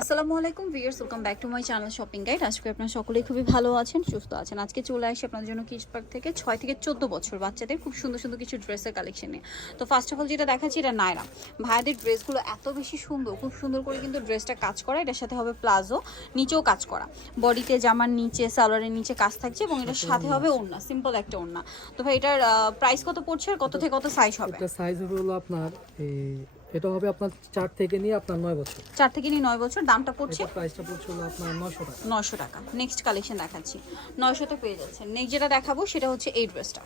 আসসালামু আলাইকুম viewers welcome back to my channel shopping guide আজকে আপনারা সকলেই খুবই ভালো আছেন সুস্থ আছেন। আজকে চলে আসি আপনাদের জন্য কিডস পার্ক থেকে ছয় থেকে চোদ্দ বছর বাচ্চাদের খুব সুন্দর সুন্দর কিছু ড্রেসের কালেকশন নিয়ে। তো ফার্স্ট অফ অল যেটা দেখাচ্ছি এটা নায়রা ভাইয়াদের ড্রেসগুলো এত বেশি সুন্দর খুব সুন্দর করে কিন্তু ড্রেসটা কাজ করা এটার সাথে হবে প্লাজো নিচেও কাজ করা। বডিতে জামার নিচে সালোয়ারের নিচে কাজ থাকছে এবং এটার সাথে হবে ওড়না সিম্পল একটা ওড়না। তো ভাই এটার প্রাইস কত পড়ছে আর কত থেকে কত সাইজ হবে? এটা সাইজ হবে হলো আপনার এটা হবে আপনার চার থেকে নিয়ে আপনার নয় বছর। চার থেকে নিয়ে নয় বছর দামটা পড়ছে? এটা প্রাইসটা পড়ছে হলো আপনার নশো টাকা। নয়শো টাকা। নেক্সট কালেকশন দেখাচ্ছি। নয়শোতে পেয়ে যাচ্ছেন। নেক্সট যেটা দেখাবো সেটা হচ্ছে এই ড্রেসটা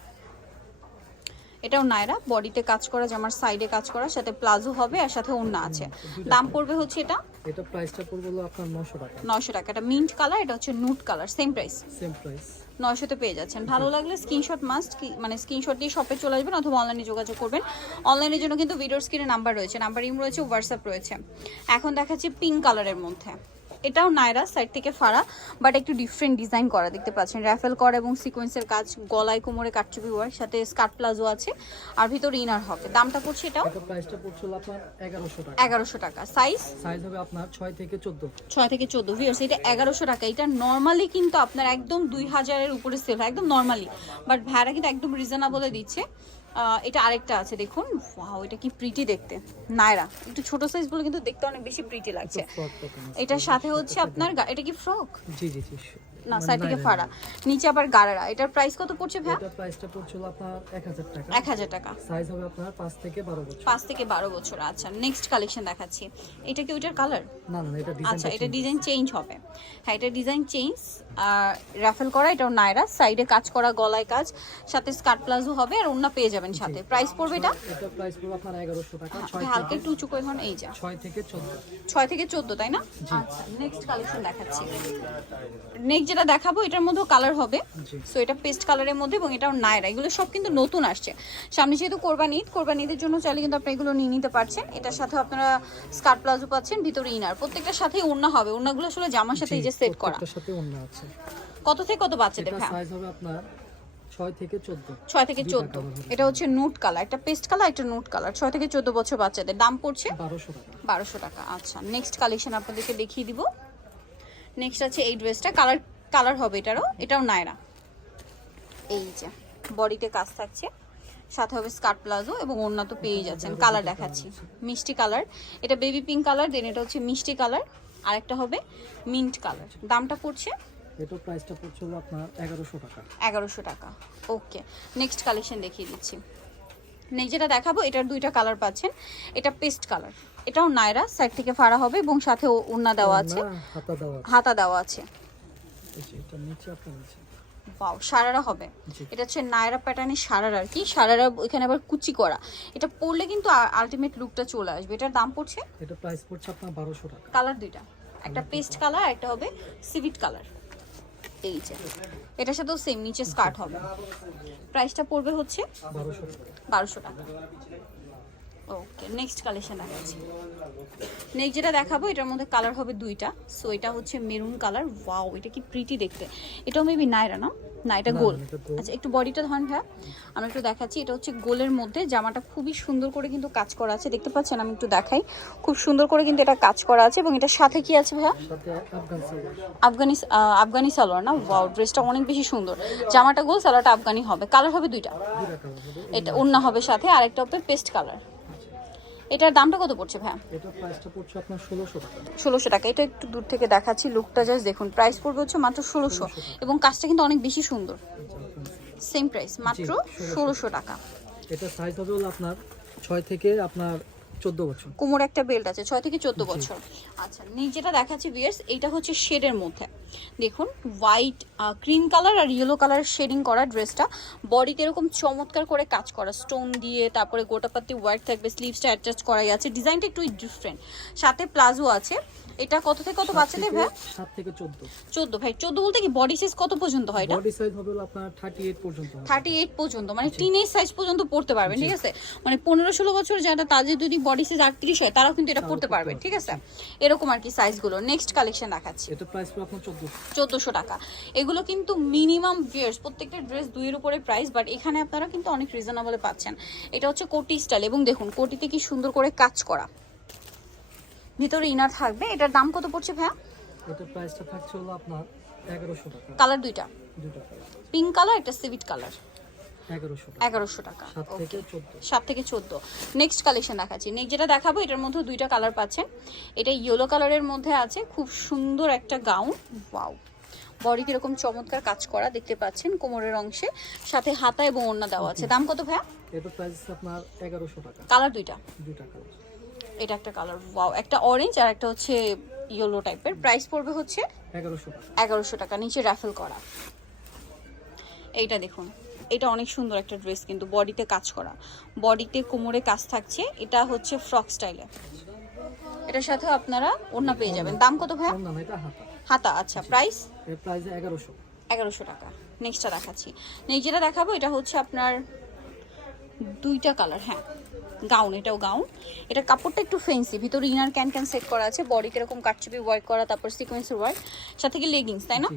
এটাও নায়রা বডিতে কাজ করা জামার সাইডে কাজ করা সাথে প্লাজো হবে আর সাথে ওড়না আছে। দাম পড়বে হচ্ছে এটা? এটা প্রাইসটা পড়বে হলো আপনার নশো টাকা। নয়শো টাকা। এটা মিন্ট কালার এটা হচ্ছে nude colour same price same price নয়শোতে পেয়ে যাচ্ছেন। ভালো লাগলে স্ক্রিনশট মাস্ট মানে স্ক্রিনশট দিয়ে শপে চলে আসবেন অথবা অনলাইনে যোগাযোগ করবেন। অনলাইনের জন্য কিন্তু ভিডিওর স্ক্রিনে নাম্বার রয়েছে। নাম্বার ইম রয়েছে হোয়াটসঅ্যাপ রয়েছে। এখন দেখাচ্ছি পিঙ্ক কালারের মধ্যে। এটাও নায়রা সাইড থেকে ফাড়া বাট একটু ডিফারেন্ট ডিজাইন করা দেখতে পাচ্ছেন। র্যাফেল করা এবং সিকোয়েন্সের কাজ গলায় কোমরে কাটচুপি ওয়ার সাথে স্কার্ট প্লাজো আছে আর ভিতরে ইনার হবে। দামটা পড়ছে এটাও প্রাইসটা আপনার এগারোশো টাকা। এগারোশো টাকা। সাইজ সাইজ হবে আপনার ছয় থেকে চোদ্দ। ছয় থেকে চোদ্দ। ভিউয়ার্স এটা এগারোশো টাকা। এটা নর্মালি কিন্তু আপনার একদম দুই হাজারের উপরে সেল হয় একদম নর্মালি বাট ভাড়া কিন্তু একদম রিজনেবলে দিচ্ছে। এটা আরেকটা আছে দেখুন। ওয়াও এটা কি প্রিটি দেখতে। নায়রা। একটু ছোট সাইজগুলো কিন্তু দেখতে অনেক বেশি প্রিটি লাগছে। এটার সাথে হচ্ছে আপনার এটা কি ফ্রক? জি জি জি না মানে সাইড থেকে। ফাড়া। নিচে আবার গারারা। এটার প্রাইস কত পড়ছে ভাই এটা প্রাইসটা পড়ছে আপনার এক হাজার টাকা। এক হাজার টাকা। সাইজ হবে আপনার 5 থেকে বারো বছর। 5 থেকে বারো বছর আচ্ছা। নেক্সট কালেকশন দেখাচ্ছি। এটা কি ওইটার কালার না না এটা ডিজাইন আচ্ছা এটা ডিজাইন চেঞ্জ হবে। হ্যাঁ এটা ডিজাইন চেঞ্জ রাফেল করা এটাও নায়রা। সাইডে কাজ করা গলায় কাজ সাথে স্কার্ট প্লাজো হবে আর ওন্না পেয়ে যাবেন সাথে। প্রাইস পড়বে এটা? এটা প্রাইস পড়বে আপনার এগারোশো টাকা ছয় হ্যাঁ, হালকা একটু উঁচু করে ধরুন এই যা। ছয় থেকে চোদ্দ। ছয় থেকে চোদ্দ তাই না? আচ্ছা নেক্সট কালেকশন দেখাচ্ছি। নেক্সট যেটা দেখাবো এটার মধ্যেও কালার হবে। সো এটা পেস্ট কালারের মধ্যে এবং এটাও নায়রা। এগুলো সব কিন্তু নতুন আসছে। সামনে যেহেতু কোরবানি ঈদ কোরবানি ঈদের জন্য চাইলে কিন্তু আপনি এগুলো নিয়ে নিতে পারছেন। এটার সাথে আপনারা স্কার্ট প্লাজো পাচ্ছেন ভিতরে ইনার। প্রত্যেকটার সাথেই ওড়না হবে। ওড়নাগুলো আসলে জামার সাথে এই যে সেট করা। সাথে অন্য আছে। কত থেকে কত এটা হ্যাঁ সাইজ হবে আপনার ছয় থেকে চোদ্দ। ছয় থেকে দুইটা চোদ্দ। colour হবে। এটা হচ্ছে নুট কালার একটা পেস্ট কালার একটা নুট কালার ছয় থেকে চোদ্দ বছর বাচ্চাদের। দাম পড়ছে? বারোশো টাকা। বারোশো টাকা আচ্ছা। নেক্সট কালেকশন আপনাদেরকে দেখিয়ে দিব। নেক্সট আছে এই ড্রেসটা কালার কালার হবে এটারও। এটাও নায়রা। এই যে বডিতে কাজ থাকছে। সাথে হবে স্কার্ট প্লাজো এবং অন্য তো পেয়ে যাচ্ছেন। কালার দেখাচ্ছি। মিষ্টি কালার এটা বেবি পিঙ্ক কালার দেন এটা হচ্ছে মিষ্টি কালার আরেকটা হবে মিন্ট কালার দামটা পড়ছে এটা প্রাইসটা পড়ছে হলো আপনার এগারোশো টাকা। এগারোশো টাকা। ওকে নেক্সট কালেকশন দেখিয়ে দিচ্ছি। নেক্সট যেটা দেখাবো এটার দুইটা কালার পাচ্ছেন। এটা পেস্ট কালার এটাও নায়রা সাইড থেকে ফাড়া হবে এবং সাথে ও- ওড়না দেওয়া আছে। হাতা দেওয়া আছে। হাতা দেওয়া আছে। এটা নিচে আপনার নিচে। বাও সারারা হবে। এটা হচ্ছে নায়রা প্যাটার্নের সারারা আর কি। সারারা এখানে আবার কুচি করা। এটা পরলে কিন্তু আলটিমেট লুকটা চলে আসবে। এটার দাম পড়ছে এটা প্রাইস পড়ছে আপনার বারোশো টাকা। কালার দুইটা। একটা পেস্ট কালার একটা হবে সিভিট কালার এই যে এটার সাথেও সেম নিচে স্কার্ট হবে। প্রাইসটা পড়বে হচ্ছে বারোশো টাকা। ওকে নেক্সট কালেকশন দেখাচ্ছি। নেক্সট যেটা দেখাবো এটার মধ্যে কালার হবে দুইটা। সো এটা হচ্ছে মেরুন কালার ওয়াও এটা কি প্রিটি দেখতে। এটাও মেবি নাইরা না? না এটা গোল। এটা। আচ্ছা একটু বডিটা ধরেন ভাইয়া। আমি একটু দেখাচ্ছি এটা হচ্ছে গোলের মধ্যে। জামাটা খুবই সুন্দর করে কিন্তু কাজ করা আছে। দেখতে পাচ্ছেন আমি একটু দেখাই। খুব সুন্দর করে কিন্তু এটা কাজ করা আছে এবং এটার সাথে কি আছে ভাইয়া? আফগান আফগানি সালোয়ার না? ওয়াও ড্রেসটা অনেক বেশি সুন্দর। জামাটা গোল সালোয়ারটা আফগানি হবে। কালার হবে দুইটা। এটা অন্য হবে সাথে আরেকটা হবে পেস্ট কালার এটার দামটা কত পড়ছে ভাইয়া? এটা প্রাইসটা পড়ছে আপনার ষোলোশো টাকা। ষোলোশো টাকা। এটা একটু দূর থেকে দেখাচ্ছি লুকটা জাস্ট দেখুন। প্রাইস পড়বে হচ্ছে মাত্র ষোলোশো। এবং কাজটা কিন্তু অনেক বেশি সুন্দর। সেম প্রাইস মাত্র ষোলোশো টাকা। এটা সাইজ হবে হলো আপনার ছয় থেকে আপনার চোদ্দ বছর। কোমর একটা বেল্ট আছে ছয় থেকে চোদ্দ বছর। আচ্ছা নিচ যেটা দেখাচ্ছি বিয়ার্স এইটা হচ্ছে শেডের মধ্যে। দেখুন হোয়াইট ক্রিম কালার আর ইয়েলো কালার শেডিং করা ড্রেসটা বডিতে এরকম চমৎকার করে কাজ করা। স্টোন দিয়ে, তারপরে গোটাপাতি ওয়ার্ক থাকবে স্লিভসটা অ্যাটাচ করাই আছে। ডিজাইনটা একটু ডিফারেন্ট সাথে প্লাজো আছে। এটা কত থেকে কত বাচ্চাদের ভাই? সাত থেকে চোদ্দ। চোদ্দ ভাই। চোদ্দ বলতে কি বডি সাইজ কত পর্যন্ত হয় এটা? বডি সাইজ হবে আপনার থার্টি এইট পর্যন্ত হবে। থার্টি এইট পর্যন্ত মানে টিনেজ সাইজ পর্যন্ত পড়তে পারবেন ঠিক আছে? মানে পনেরো ষোলো বছর যারা তাদের যদি বডি সাইজ আটত্রিশ হয় তারাও কিন্তু এটা পড়তে পারবে ঠিক আছে? এরকম আর কি সাইজগুলো নেক্সট কালেকশন দেখাচ্ছি। এটা প্রাইস পড়বে আপনার চোদ্দ চোদ্দোশো টাকা। এগুলো কিন্তু মিনিমাম ভিয়ার্স প্রত্যেকটা ড্রেস দুইয়ের উপরে প্রাইস বাট এখানে আপনারা কিন্তু অনেক রিজনেবলে পাচ্ছেন। এটা হচ্ছে কোটি স্টাইল এবং দেখুন কোটিতে কি সুন্দর করে কাজ করা। ভিতরে ইনার থাকবে। এটার দাম কত পড়ছে ভাইয়া? এটার প্রাইসটা থাকছে হলো আপনার এগারোশো টাকা। কালার দুইটা। কালার পিঙ্ক কালার একটা সিভিট কালার এগারোশো টাকা। এগারোশো টাকা। সাত Okay. থেকে চোদ্দ। সাত থেকে চোদ্দ। নেক্সট কালেকশন দেখাচ্ছি। নেক্সট যেটা দেখাবো এটার মধ্যে দুইটা কালার পাচ্ছেন। এটা ইয়েলো কালারের মধ্যে আছে। খুব সুন্দর একটা গাউন ওয়াও বডি কীরকম চমৎকার কাজ করা দেখতে পাচ্ছেন কোমরের অংশে। সাথে হাতা এবং ওড়না দেওয়া আছে। দাম কত ভাইয়া? এটার প্রাইস আপনার এগারোশো টাকা। কালার দুইটা। দুটা কালার এটা একটা কালার ওয়াও একটা অরেঞ্জ আর একটা হচ্ছে ইয়েলো টাইপের প্রাইস পড়বে হচ্ছে এগারোশো টাকা। নিচে র্যাফেল করা। এইটা দেখুন এটা অনেক সুন্দর একটা ড্রেস কিন্তু বডিতে কাজ করা। বডিতে কোমরে কাজ থাকছে এটা হচ্ছে ফ্রক স্টাইলে এটার সাথে আপনারা ওড়না পেয়ে যাবেন। দাম কত হাতা। হাতা আচ্ছা প্রাইস প্রাইস এগারোশো। এগারোশো টাকা। নেক্সটটা দেখাচ্ছি। নেক্সট যেটা দেখাবো এটা হচ্ছে আপনার দুইটা কালার হ্যাঁ। গাউন এটাও গাউন। এটা কাপড়টা একটু ফেন্সি ভিতরে ইনার ক্যান ক্যান সেট করা আছে বডি কীরকম কাটচুপি ওয়ার্ক করা তারপর সিকোয়েন্সের ওয়ার্ক সাথে কি লেগিংস তাই না?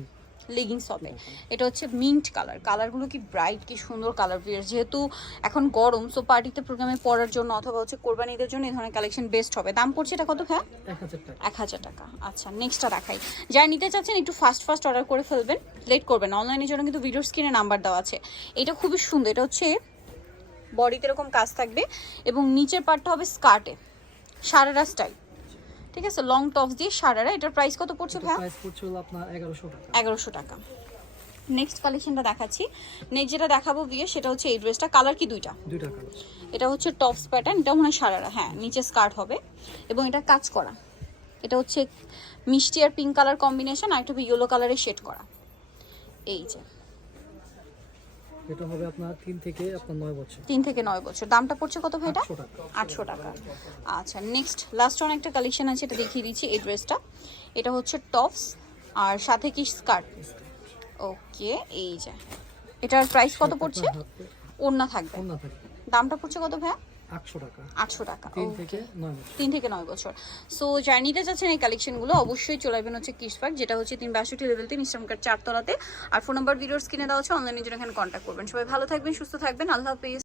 লেগিংস হবে। এটা হচ্ছে মিন্ট কালার কালারগুলো কি ব্রাইট কি সুন্দর কালার বিয়ার যেহেতু এখন গরম সো পার্টিতে প্রোগ্রামে পরার জন্য অথবা হচ্ছে কোরবানিদের জন্য এই ধরনের কালেকশন বেস্ট হবে। দাম পড়ছে এটা কত হ্যাঁ এক হাজার টাকা। এক হাজার টাকা। আচ্ছা নেক্সটটা দেখাই। যারা নিতে চাচ্ছেন একটু ফাস্ট ফাস্ট অর্ডার করে ফেলবেন লেট করবেন অনলাইনের জন্য কিন্তু ভিডিও স্ক্রিনে নাম্বার দেওয়া আছে। এটা খুবই সুন্দর এটা হচ্ছে বডিতে এরকম কাজ থাকবে এবং নিচের পার্টটা হবে স্কার্টে সারারা স্টাইল ঠিক আছে? লং টপস দিয়ে সারারা এটার প্রাইস কত পড়ছে ভাইয়া? প্রাইস পড়ছে হলো আপনার এগারোশো টাকা। এগারোশো টাকা। নেক্সট কালেকশনটা দেখাচ্ছি। নেক্সট যেটা দেখাবো বিয়ে সেটা হচ্ছে এই ড্রেসটা কালার কি দুইটা? দুইটা কালার এটা হচ্ছে টপস প্যাটার্ন এটা মনে হয় সারারা হ্যাঁ নিচে স্কার্ট হবে এবং এটা কাজ করা। এটা হচ্ছে মিষ্টি আর পিঙ্ক কালার কম্বিনেশন আর একটা ইয়েলো কালারের শেড করা। এই যে। এটা হবে আপনার তিন থেকে আপনার নয় বছর। 3 থেকে 9 বছর। দামটা পড়ছে কত ভাই এটা? আটশো টাকা। আটশো টাকা। আচ্ছা নেক্সট লাস্ট অন একটা কালেকশন আছে এটা দেখিয়ে দিচ্ছি এই ড্রেসটা এটা হচ্ছে টপস আর সাথে কি স্কার্ট ওকে এই যে। এটার প্রাইস কত পড়ছে? ওড়না থাকবে। কম থাকবে। দামটা পড়ছে কত ভাইয়া? আটশো টাকা। আটশো টাকা তিন থেকে নয় বছর। সো যাচ্ছেন এই কালেকশনগুলো অবশ্যই চলে আসবেন হচ্ছে যেটা হচ্ছে তিন বাষট্টি লেভেল তিন ইস্টার্ন কার্ড চারতলাতে। আর ফোন নাম্বার ভিডিওর কিনে দেওয়া হচ্ছে অনলাইনের জন্য এখানে কন্ট্যাক্ট করবেন। সবাই ভালো থাকবেন সুস্থ থাকবেন। আল্লাহ হাফিজ।